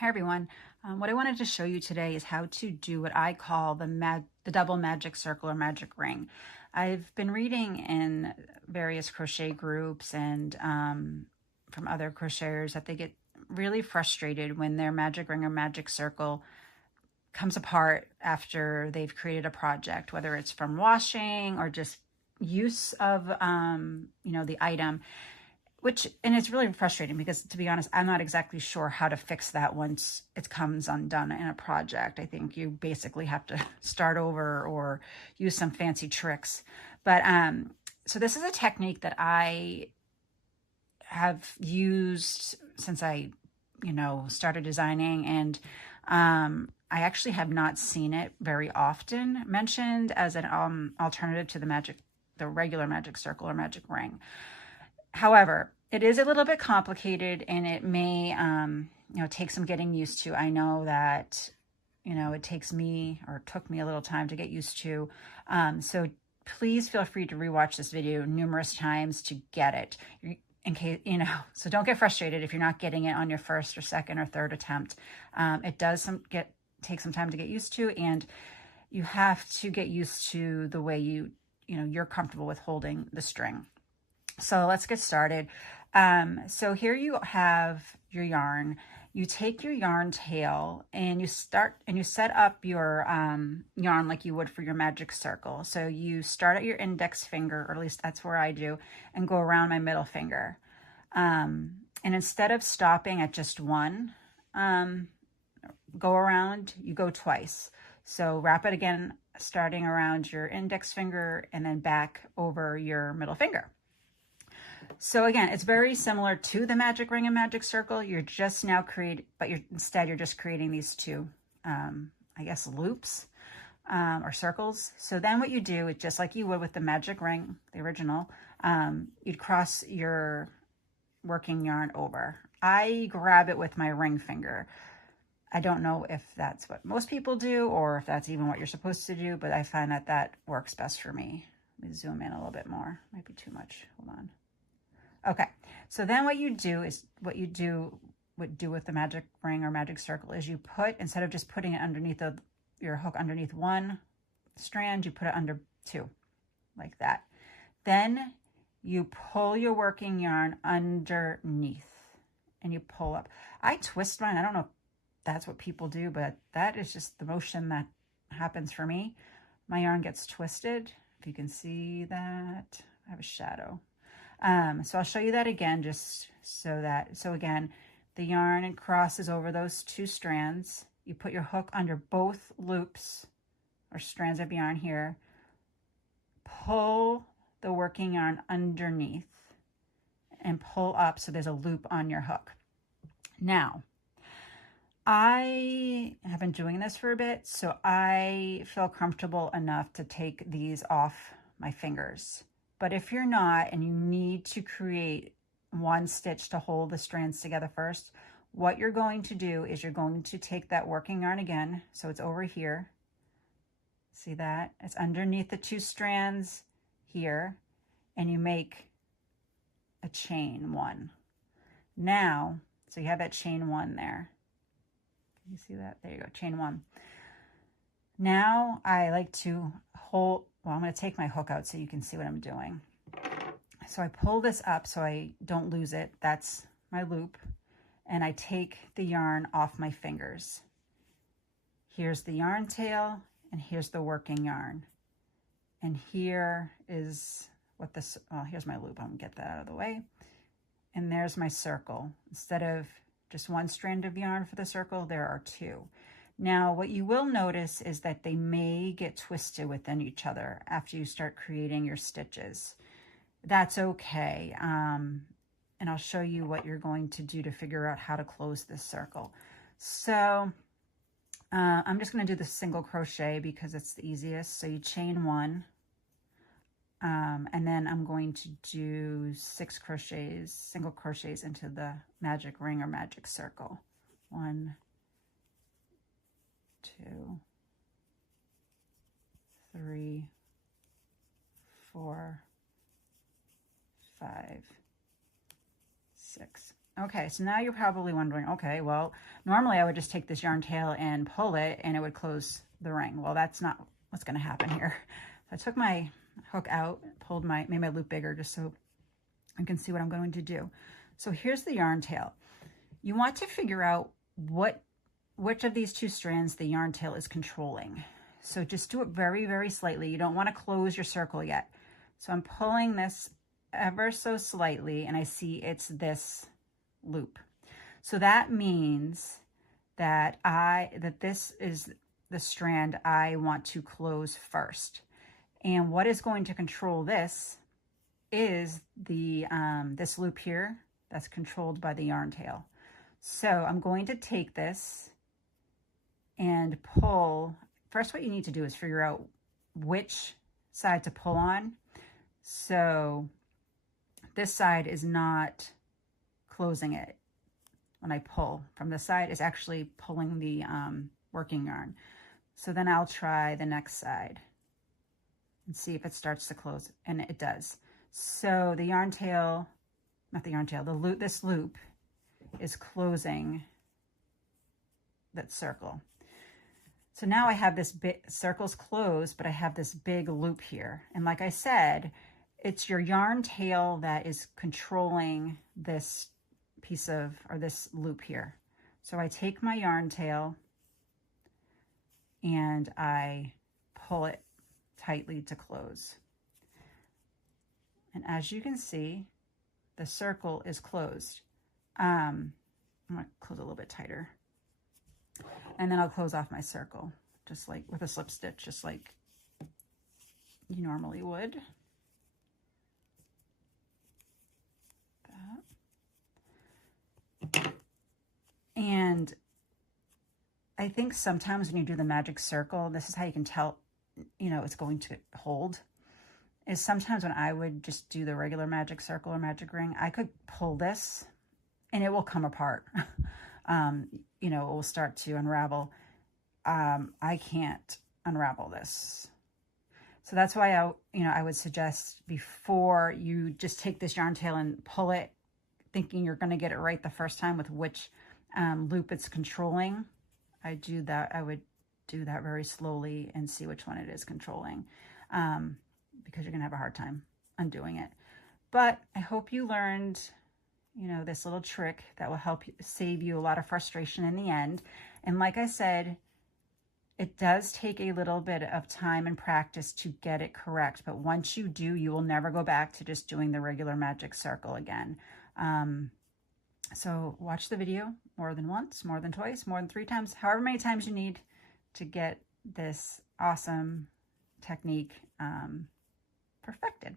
Hi everyone. What I wanted to show you today is how to do what I call the double magic circle or magic ring. I've been reading in various crochet groups and from other crocheters that they get really frustrated when their magic ring or magic circle comes apart after they've created a project, whether it's from washing or just use of the item. And it's really frustrating because, to be honest, I'm not exactly sure how to fix that once it comes undone in a project. I think you basically have to start over or use some fancy tricks. But so this is a technique that I have used since I, started designing, and I actually have not seen it very often mentioned as an alternative to the regular magic circle or magic ring. However, it is a little bit complicated, and it may, take some getting used to. I know that, it took me a little time to get used to. So please feel free to rewatch this video numerous times to get it. In case, so don't get frustrated if you're not getting it on your first or second or third attempt. It does take some time to get used to, and you have to get used to the way you're comfortable with holding the string. So let's get started. So here you have your yarn. You take your yarn tail and you set up your yarn like you would for your magic circle. So you start at your index finger, or at least that's where I do, and go around my middle finger. And instead of stopping at just one go around, you go twice. So wrap it again, starting around your index finger and then back over your middle finger. So again, it's very similar to the magic ring and magic circle. You're just now instead you're just creating these two, loops or circles. So then what you do is just like you would with the magic ring, the original, you'd cross your working yarn over. I grab it with my ring finger. I don't know if that's what most people do or if that's even what you're supposed to do, but I find that works best for me. Let me zoom in a little bit more. Might be too much. Hold on. Okay, so then what you do is what you would do with the magic ring or magic circle is you put, instead of just putting it underneath your hook underneath one strand, you put it under two, like that. Then you pull your working yarn underneath and you pull up. I twist mine. I don't know if that's what people do, but that is just the motion that happens for me. My yarn gets twisted. If you can see that, I have a shadow. So I'll show you that again, just so again, the yarn crosses over those two strands. You put your hook under both loops or strands of yarn here, pull the working yarn underneath and pull up so there's a loop on your hook. Now, I have been doing this for a bit, so I feel comfortable enough to take these off my fingers. But if you're not and you need to create one stitch to hold the strands together first, what you're going to do is you're going to take that working yarn again. So it's over here. See that? It's underneath the two strands here, and you make a chain one. Now, so you have that chain one there. Can you see that? There you go, chain one. Now I like to hold, well, I'm going to take my hook out so you can see what I'm doing. So I pull this up so I don't lose it. That's my loop. And I take the yarn off my fingers. Here's the yarn tail, and here's the working yarn. And here is here's my loop. I'm going to get that out of the way. And there's my circle. Instead of just one strand of yarn for the circle, there are two. Now, what you will notice is that they may get twisted within each other after you start creating your stitches. That's okay. And I'll show you what you're going to do to figure out how to close this circle. So I'm just going to do the single crochet because it's the easiest. So you chain one, and then I'm going to do 6 crochets, single crochets into the magic ring or magic circle. 1, 2, 3, 4, 5, 6. Okay, so now you're probably wondering, okay, well, normally I would just take this yarn tail and pull it and it would close the ring. Well, that's not what's going to happen here. So I took my hook out, made my loop bigger just so I can see what I'm going to do. So here's the yarn tail. You want to figure out which of these two strands the yarn tail is controlling. So just do it very, very slightly. You don't want to close your circle yet. So I'm pulling this ever so slightly and I see it's this loop. So that means that this is the strand I want to close first. And what is going to control this is the this loop here that's controlled by the yarn tail. So I'm going to take this and pull. First, what you need to do is figure out which side to pull on. So this side is not closing it. When I pull from this side, it's actually pulling the working yarn. So then I'll try the next side and see if it starts to close, and it does. So the yarn tail, not the yarn tail, the loop, this loop is closing that circle. So now I have this big, circle's closed, but I have this big loop here. And like I said, it's your yarn tail that is controlling this piece of, or this loop here. So I take my yarn tail and I pull it tightly to close. And as you can see, the circle is closed. I'm gonna close a little bit tighter. And then I'll close off my circle, just like with a slip stitch, just like you normally would. And I think sometimes when you do the magic circle, this is how you can tell, you know, it's going to hold, is sometimes when I would just do the regular magic circle or magic ring, I could pull this and it will come apart. You know, it will start to unravel. I can't unravel this. So that's why I would suggest before you just take this yarn tail and pull it, thinking you're going to get it right the first time with which loop it's controlling. I would do that very slowly and see which one it is controlling, because you're going to have a hard time undoing it. But I hope you learned, you know, this little trick that will help save you a lot of frustration in the end. And like I said, it does take a little bit of time and practice to get it correct. But once you do, you will never go back to just doing the regular magic circle again. So watch the video more than once, more than twice, more than 3 times, however many times you need to get this awesome technique perfected.